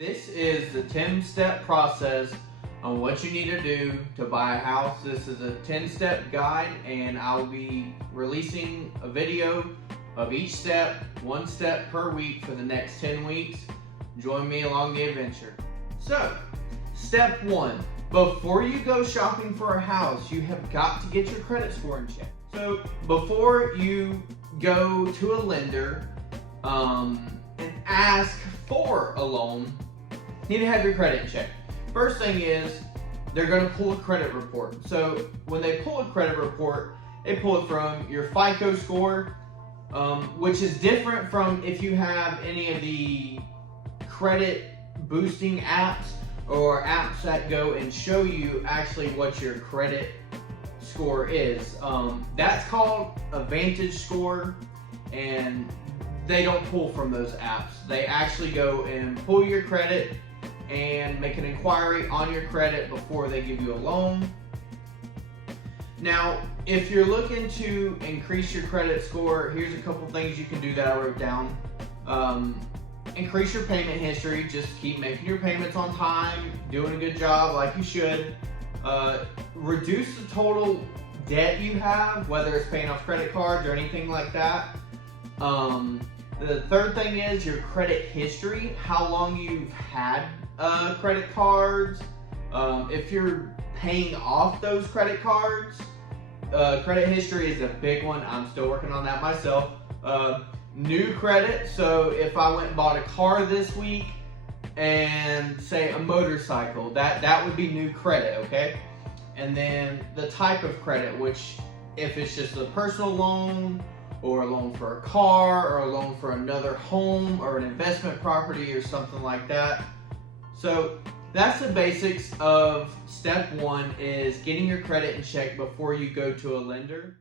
This is the 10-step process on what you need to do to buy a house. This is a 10-step guide, and I'll be releasing a video of each step, one step per week for the next 10 weeks. Join me along the adventure. So, step one, before you go shopping for a house, you have got to get your credit score in check. So, before you go to a lender and ask for a loan, you need to have your credit checked. First thing is, they're going to pull a credit report. So when they pull a credit report, they pull it from your FICO score, which is different from if you have any of the credit boosting apps or apps that go and show you actually what your credit score is. That's called a Vantage score, and they don't pull from those apps. They actually go and pull your credit and make an inquiry on your credit before they give you a loan. Now, if you're looking to increase your credit score, here's a couple things you can do that I wrote down. Increase your payment history. Just keep making your payments on time, doing a good job like you should. Reduce the total debt you have, whether it's paying off credit cards or anything like that. The third thing is your credit history, how long you've had credit cards. If you're paying off those credit cards, credit history is a big one. I'm still working on that myself. New credit, so if I went and bought a car this week and say a motorcycle, that would be new credit, okay? And then the type of credit, which if it's just a personal loan or a loan for a car or a loan for another home or an investment property or something like that. So that's the basics of step one, is getting your credit in check before you go to a lender.